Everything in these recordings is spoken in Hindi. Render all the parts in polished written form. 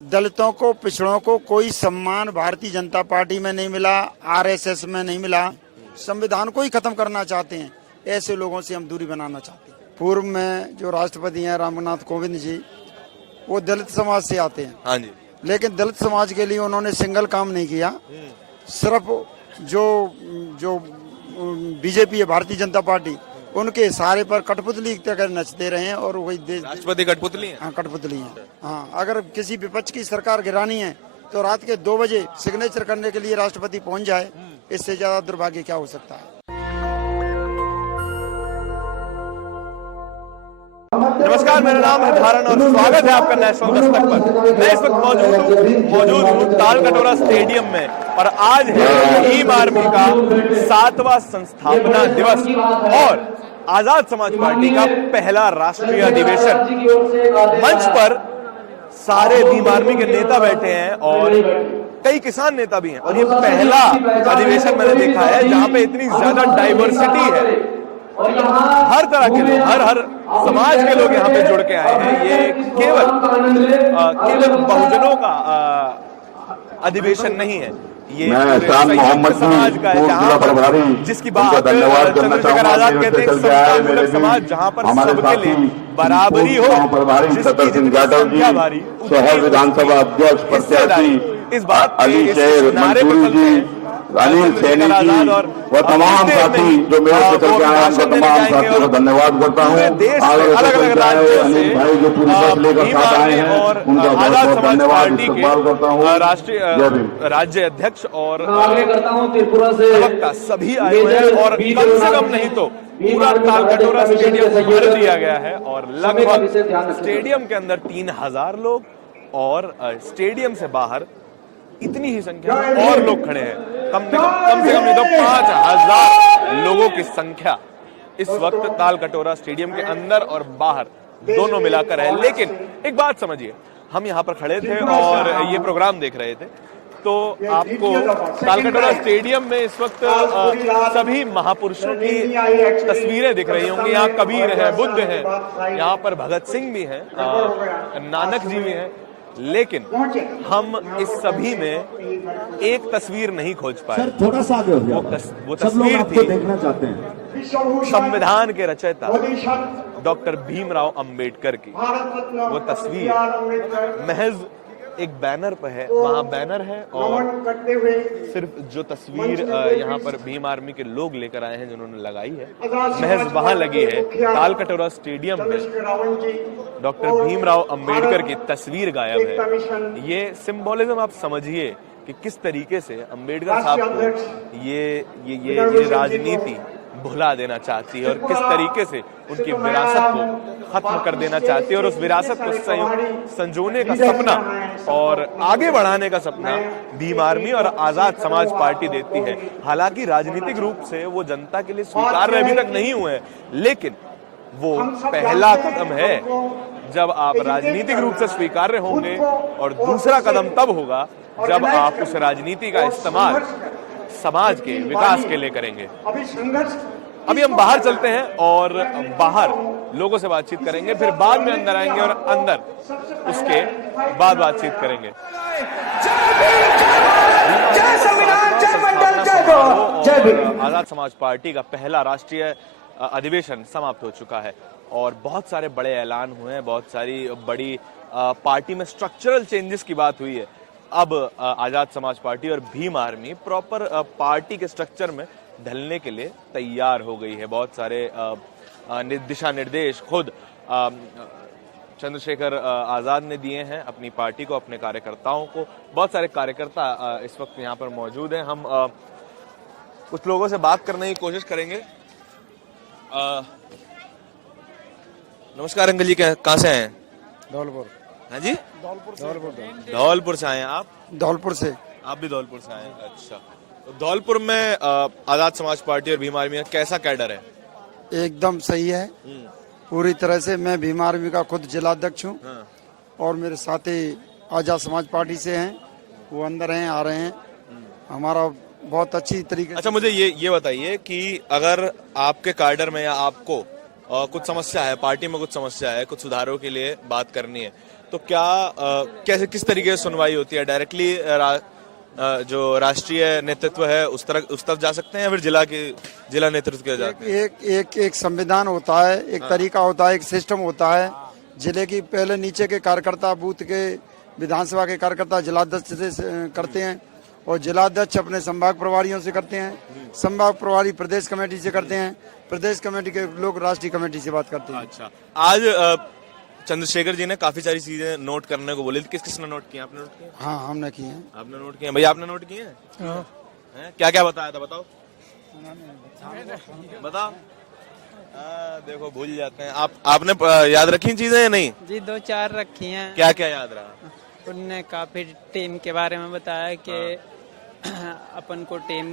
दलितों को, पिछड़ों को कोई सम्मान भारतीय जनता पार्टी में नहीं मिला, आरएसएस में नहीं मिला। संविधान को ही खत्म करना चाहते हैं। ऐसे लोगों से हम दूरी बनाना चाहते हैं। पूर्व में जो राष्ट्रपति हैं रामनाथ कोविंद जी, वो दलित समाज से आते हैं। हाँ जी। लेकिन दलित समाज के लिए उन्होंने सिंगल काम नहीं किया। सिर्फ जो बीजेपी है, भारतीय जनता पार्टी, उनके इशारे पर कठपुतली कर नचते रहे हैं और वही राष्ट्रपति कठपुतली है। हाँ, कठपुतली है। हाँ, अगर किसी विपक्ष की सरकार गिरानी है तो रात के 2 बजे सिग्नेचर करने के लिए राष्ट्रपति पहुंच जाए। इससे ज्यादा दुर्भाग्य क्या हो सकता है। नमस्कार, मेरा नाम है धारण और स्वागत है आपका नेशनल दस्तक पर। मैं इस वक्त मौजूद हूँ ताल कटोरा स्टेडियम में और आज है भीम आर्मी का 7वां संस्थापना दिवस और आजाद समाज पार्टी का पहला राष्ट्रीय अधिवेशन। मंच पर सारे भीम आर्मी के नेता बैठे हैं और कई किसान नेता भी हैं और ये पहला अधिवेशन मैंने देखा है जहां पे इतनी ज्यादा डाइवर्सिटी है। हर तरह के लोग, हर समाज के लोग यहाँ पे जुड़ के आए हैं। ये केवल बहुजनों का अधिवेशन नहीं है, ये समाज का है जहाँ जिसकी बात चंद्रशेखर आजाद कहते हैं समतामूलक समाज, जहाँ पर सबके लिए बराबरी हो, जिसकी संख्या भारी, शहर विधानसभा अध्यक्ष प्रत्याशी इस बात अली नारे पर चलते हैं। अनिल सैनी जी व तमाम साथी जो मेरे से चल के आए हैं, तमाम साथियों को धन्यवाद करता हूँ। अलग-अलग राज्यों से अनिल भाई जो पूरी बस लेकर साथ आए हैं, उनका बहुत बहुत धन्यवाद इस्तेमाल करता हूँ। राष्ट्रीय राज्य अध्यक्ष और प्रवक्ता सभी आए हुए हैं और कम से कम नहीं तो पूरा ताल कटोरा स्टेडियम भर दिया गया है और लगभग स्टेडियम के अंदर 3000 लोग और स्टेडियम से बाहर इतनी ही संख्या में और लोग खड़े हैं। कम से कम नहीं तो 5000 लोगों की संख्या इस वक्त ताल कटोरा स्टेडियम के अंदर और बाहर दोनों मिलाकर है। लेकिन एक बात समझिए, हम यहाँ पर खड़े थे और ये प्रोग्राम देख रहे थे तो आपको ताल कटोरा स्टेडियम में इस वक्त सभी महापुरुषों की तस्वीरें दिख रही होंगी। यहाँ कबीर है, बुद्ध है, यहाँ पर भगत सिंह भी हैं, नानक जी भी हैं। लेकिन हम इस सभी में एक तस्वीर नहीं खोज पाए। थोड़ा सा आगे हो गया। वो तस्वीर थी देखना चाहते हैं संविधान के रचयिता डॉक्टर भीमराव अंबेडकर की। वो तस्वीर महज एक बैनर पर है, वहां बैनर है और सिर्फ जो तस्वीर यहाँ पर भीम आर्मी के लोग लेकर आए हैं जिन्होंने लगाई है, महज वहां लगी है। ताल कटोरा स्टेडियम में डॉक्टर भीमराव अंबेडकर की तस्वीर गायब है। ये सिंबोलिज्म आप समझिए कि किस तरीके से अंबेडकर साहब को ये राजनीति भुला देना चाहती है और किस तरीके से उनकी विरासत को खत्म कर देना चाहती है और उस विरासत को संजोने का सपना और आगे बढ़ाने का सपना भीम आर्मी और आजाद समाज पार्टी देती है। हालांकि राजनीतिक रूप से वो जनता के लिए स्वीकार्य अभी तक नहीं हुए हैं, लेकिन वो पहला कदम है जब आप राजनीतिक रूप से स्वीकार्य होंगे और दूसरा कदम तब होगा जब आप उस राजनीति का इस्तेमाल समाज के विकास के लिए करेंगे। अभी हम बाहर चलते हैं और बाहर लोगों से बातचीत करेंगे, फिर बाद में अंदर आएंगे और अंदर उसके बाद बातचीत करेंगे। आजाद समाज पार्टी का पहला राष्ट्रीय अधिवेशन समाप्त हो चुका है और बहुत सारे बड़े ऐलान हुए हैं, बहुत सारी बड़ी पार्टी में स्ट्रक्चरल चेंजेस की बात हुई है। अब आजाद समाज पार्टी और भीम आर्मी प्रॉपर पार्टी के स्ट्रक्चर में ढलने के लिए तैयार हो गई है। बहुत सारे दिशा निर्देश खुद चंद्रशेखर आजाद ने दिए हैं अपनी पार्टी को, अपने कार्यकर्ताओं को। बहुत सारे कार्यकर्ता इस वक्त यहाँ पर मौजूद हैं। हम कुछ लोगों से बात करने की कोशिश करेंगे। नमस्कार अंकल जी, कहाँ से आए हैं? धौलपुर। हाँ जी, धौलपुर से आए हैं आप? धौलपुर से। आप भी धौलपुर से आए हैं? अच्छा, तो धौलपुर में आजाद समाज पार्टी और भीम आर्मी का कैसा कैडर है? एकदम सही है, पूरी तरह से। मैं भीम आर्मी का खुद जिलाध्यक्ष हूँ और मेरे साथी आजाद समाज पार्टी से हैं, वो अंदर हैं, आ रहे हैं। हमारा बहुत अच्छी तरीके। अच्छा, मुझे ये बताइए कि अगर आपके कैडर में या आपको कुछ समस्या है, पार्टी में कुछ समस्या है, कुछ सुधारों के लिए बात करनी है, तो क्या कैसे किस तरीके से सुनवाई होती है? डायरेक्टली जो राष्ट्रीय नेतृत्व है उस तरफ जा सकते हैं या फिर जिला नेतृत्व के जाते हैं? एक संविधान होता है, एक तरीका होता है, एक सिस्टम होता है। जिले की पहले नीचे के कार्यकर्ता, बूथ के विधानसभा के कार्यकर्ता जिलाध्यक्ष से करते हैं और जिलाध्यक्ष अपने संभाग प्रभारियों से करते हैं, संभाग प्रभारी प्रदेश कमेटी से करते हैं, प्रदेश कमेटी के लोग राष्ट्रीय कमेटी से बात करते हैं। अच्छा, आज चंद्रशेखर जी ने काफी सारी चीजें नोट करने को बोली थी। किसने नोट किया? आपने नोट किया? हाँ, हमने किए हैं। आपने नोट किया? भैया आपने नोट किए हैं? क्या क्या बताया था? बताओ बताओ। देखो भूल जाते हैं। आपने याद रखी चीजें या नहीं? जी 2-4 रखी हैं। क्या क्या याद रहा? उनने काफी टीम के बारे में बताया कि अपन को टीम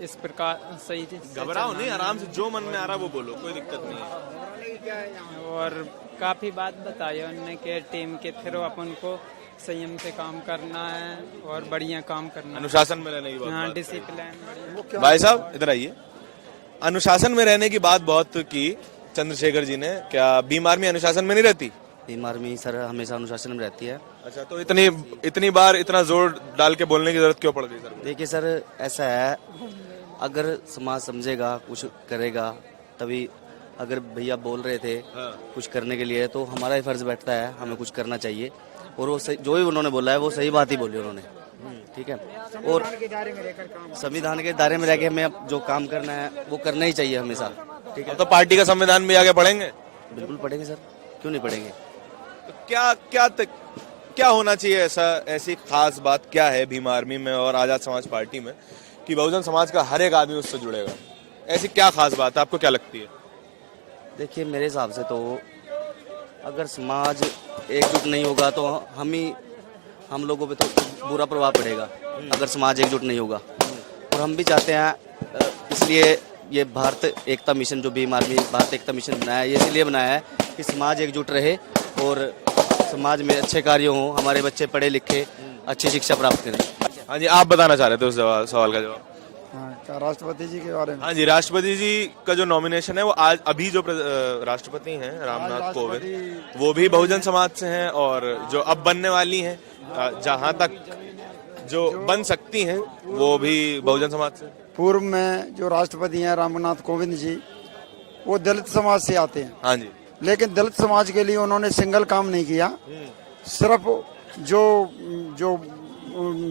इस प्रकार सही से घबराओ नहीं, आराम से जो मन में आ रहा वो बोलो, कोई दिक्कत नहीं है। और काफी बात बताई उन्होंने कि टीम के थ्रू अपन को संयम से काम करना है और बढ़िया काम करना है, अनुशासन में रहने की हाँ बात। डिसिप्लिन। भाई साहब इधर आइए। अनुशासन में रहने की बात बहुत की चंद्रशेखर जी ने। क्या भीम आर्मी अनुशासन में नहीं रहती? भीम आर्मी सर हमेशा अनुशासन में रहती है। अच्छा, तो इतनी बार इतना जोर डाल के बोलने की जरूरत क्यों पड़ गई सर? देखिए सर, ऐसा है, अगर समाज समझेगा, कुछ करेगा, तभी। अगर भैया बोल रहे थे कुछ करने के लिए, तो हमारा ही फर्ज बैठता है, हमें कुछ करना चाहिए। और वो जो भी उन्होंने बोला है वो सही बात ही बोली उन्होंने, ठीक है। और संविधान के दायरे में रह के हमें अब जो काम करना है वो करना ही चाहिए हमेशा, ठीक है। तो पार्टी का संविधान भी आगे पढ़ेंगे? बिल्कुल पढ़ेंगे सर, क्यों नहीं पढ़ेंगे। तो क्या होना चाहिए? ऐसी खास बात क्या है भीम आर्मी में और आजाद समाज पार्टी में कि बहुजन समाज का हर एक आदमी उससे जुड़ेगा? ऐसी क्या खास बात है, आपको क्या लगती है? देखिए मेरे हिसाब से तो अगर समाज एकजुट नहीं होगा तो हम लोगों पे तो बुरा प्रभाव पड़ेगा, अगर समाज एकजुट नहीं होगा। और हम भी चाहते हैं, इसलिए ये भारत एकता मिशन, जो भीम आर्मी भारत एकता मिशन बनाया है, ये इसलिए बनाया है कि समाज एकजुट रहे और समाज में अच्छे कार्य हों, हमारे बच्चे पढ़े लिखे अच्छी शिक्षा प्राप्त करें। हाँ जी, आप बताना चाह रहे थे उस सवाल का जवाब? हाँ, क्या राष्ट्रपति जी के बारे में? हाँ जी, राष्ट्रपति जी का जो नॉमिनेशन है वो आज अभी जो राष्ट्रपति हैं रामनाथ कोविंद, वो भी बहुजन समाज से हैं और जो अब बनने वाली हैं, जहां तक जो बन सकती हैं, वो भी बहुजन समाज से। पूर्व में जो राष्ट्रपति हैं रामनाथ कोविंद जी, वो दलित समाज से आते हैं। हाँ जी, लेकिन दलित समाज के लिए उन्होंने सिंगल काम नहीं किया। सिर्फ जो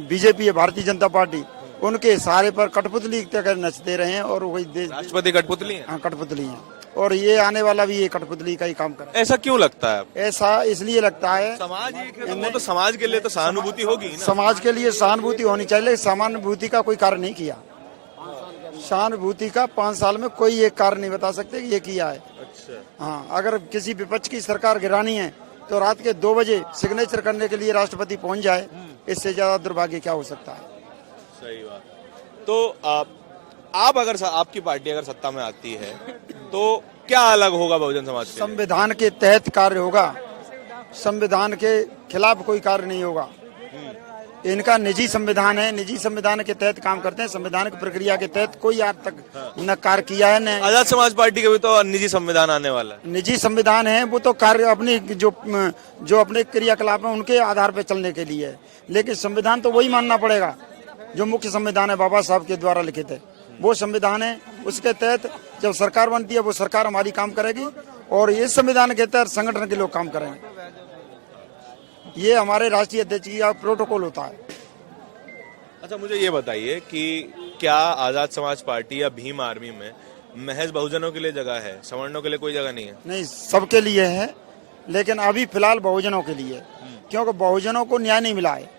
बीजेपी है, भारतीय जनता पार्टी, उनके सहारे पर कठपुतली तक नचते रहे हैं और वही राष्ट्रपति कठपुतली हैं। हाँ, कठपुतली हैं और ये आने वाला भी ये कठपुतली का ही काम कर। ऐसा क्यों लगता है? ऐसा इसलिए लगता है, समाज एक है, तो वो तो समाज के लिए तो सहानुभूति होगी ना। समाज के लिए सहानुभूति होनी चाहिए, लेकिन सहानुभूति का कोई कार्य नहीं किया। सहानुभूति का 5 साल में कोई एक कार्य नहीं बता सकते कि ये किया है। अच्छा, हाँ, अगर किसी विपक्ष की सरकार गिरानी है तो रात के 2 बजे सिग्नेचर करने के लिए राष्ट्रपति पहुंच जाए, इससे ज्यादा दुर्भाग्य क्या हो सकता है। सही बात। तो आप अगर आपकी पार्टी अगर सत्ता में आती है तो क्या अलग होगा बहुजन समाज से? संविधान के तहत कार्य होगा, संविधान के खिलाफ कोई कार्य नहीं होगा। इनका निजी संविधान है, निजी संविधान के तहत काम करते हैं। संविधान की प्रक्रिया के तहत कोई आज तक न कार्य किया है, न आजाद समाज पार्टी का भी तो निजी संविधान आने वाला है। निजी संविधान है, वो तो कार्य अपनी जो अपने क्रियाकलाप है उनके आधार पर चलने के लिए है। लेकिन संविधान तो वही मानना पड़ेगा जो मुख्य संविधान है, बाबा साहब के द्वारा लिखित है, वो संविधान है। उसके तहत जब सरकार बनती है वो सरकार हमारी काम करेगी और इस संविधान के तहत संगठन के लोग काम करेंगे। ये हमारे राष्ट्रीय अध्यक्ष का प्रोटोकॉल होता है। अच्छा, मुझे ये बताइए कि क्या आजाद समाज पार्टी या भीम आर्मी में महज बहुजनों के लिए जगह है, सवर्णों के लिए कोई जगह नहीं है? नहीं, सबके लिए है, लेकिन अभी फिलहाल बहुजनों के लिए, क्योंकि बहुजनों को न्याय नहीं मिला है।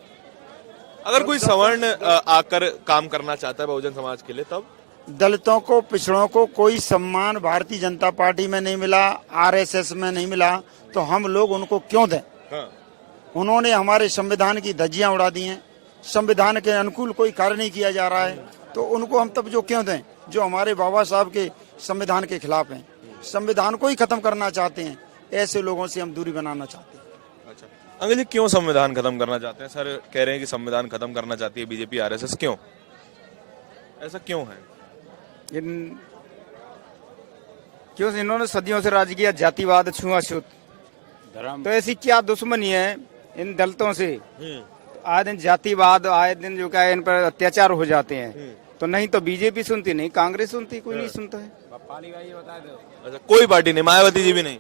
अगर कोई सवर्ण आकर काम करना चाहता है बहुजन समाज के लिए, तब दलितों को, पिछड़ों को कोई सम्मान भारतीय जनता पार्टी में नहीं मिला, आरएसएस में नहीं मिला, तो हम लोग उनको क्यों दें? हाँ। उन्होंने हमारे संविधान की धज्जियां उड़ा दी हैं, संविधान के अनुकूल कोई कार्य नहीं किया जा रहा है, तो उनको हम तब जो क्यों दें जो हमारे बाबा साहब के संविधान के खिलाफ हैं, संविधान को ही खत्म करना चाहते हैं। ऐसे लोगों से हम दूरी बनाना चाहते हैं। अच्छा, अंकल जी क्यों संविधान खत्म करना चाहते हैं? सर कह रहे हैं कि संविधान खत्म करना चाहती है बीजेपी आरएसएस, क्यों? ऐसा क्यों है? क्यों? इन्होंने सदियों से राज किया, जातिवाद, छुआछूत, तो ऐसी क्या दुश्मनी है इन दलितों से, आए दिन जातिवाद, आए दिन जो क्या है इन पर अत्याचार हो जाते हैं। तो नहीं तो बीजेपी सुनती, नहीं कांग्रेस सुनती, कोई नहीं सुनता है। अच्छा, कोई पार्टी नहीं, मायावती जी भी नहीं?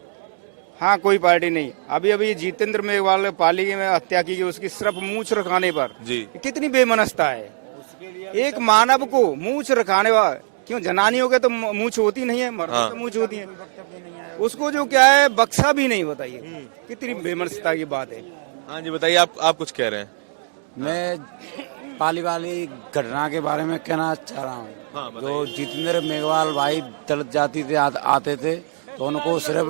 हाँ, कोई पार्टी नहीं। अभी अभी जितेंद्र मेघवाल पाली में हत्या की गई, उसकी सिर्फ मूंछ रखाने पर जी कितनी बेमनस्ता है। एक मानव को मूंछ रखाने वाला, क्यों जनानियों के तो मूंछ होती नहीं है, मर्दों तो मूंछ होती है, उसको जो क्या है बख्शा भी नहीं। बताइए कितनी बेमनस्ता की बात है। हाँ जी, बताइए, आप कुछ कह रहे हैं? मैं पाली वाली घटना के बारे में कहना चाह रहा हूँ। हाँ, जो जितेंद्र मेघवाल भाई दलित जाति से आते थे, तो उनको सिर्फ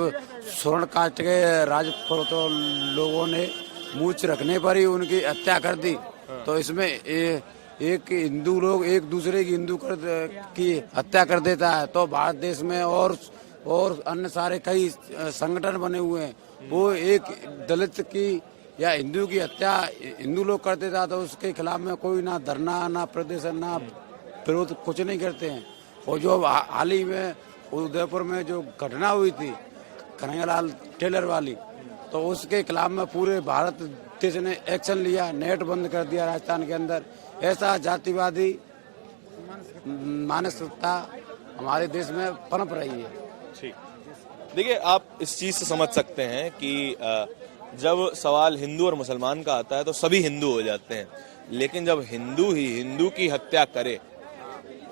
स्वर्ण कास्ट के राजपूत लोगों ने मूंछ रखने पर ही उनकी हत्या कर दी। तो इसमें एक हिंदू लोग एक दूसरे की की हत्या कर देता है, तो भारत देश में और अन्य सारे कई संगठन बने हुए हैं। वो एक दलित की या हिंदू की हत्या हिंदू लोग कर देता, तो उसके खिलाफ में कोई ना धरना, ना प्रदर्शन, ना विरोध कुछ नहीं करते हैं। और जो हाल ही में उदयपुर में जो घटना हुई थी कन्हैयालाल टेलर वाली, तो उसके खिलाफ में पूरे भारत देश ने एक्शन लिया, नेट बंद कर दिया राजस्थान के अंदर। ऐसा जातिवादी मानसिकता हमारे देश में पनप रही है। ठीक, देखिए, आप इस चीज से समझ सकते हैं कि जब सवाल हिंदू और मुसलमान का आता है तो सभी हिंदू हो जाते हैं, लेकिन जब हिंदू ही हिंदू की हत्या करे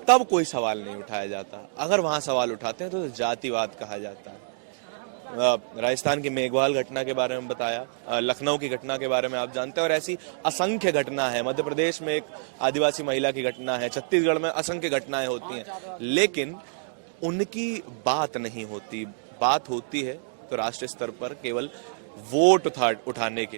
तब कोई सवाल नहीं उठाया जाता। अगर वहां सवाल उठाते हैं तो जातिवाद कहा जाता है। राजस्थान की मेघवाल घटना के बारे में बताया, लखनऊ की घटना के बारे में आप जानते हैं, और ऐसी असंख्य घटना है। मध्य प्रदेश में एक आदिवासी महिला की घटना है, छत्तीसगढ़ में असंख्य घटनाएं होती हैं, लेकिन उनकी बात नहीं होती। बात होती है तो राष्ट्रीय स्तर पर केवल वोट उठाने के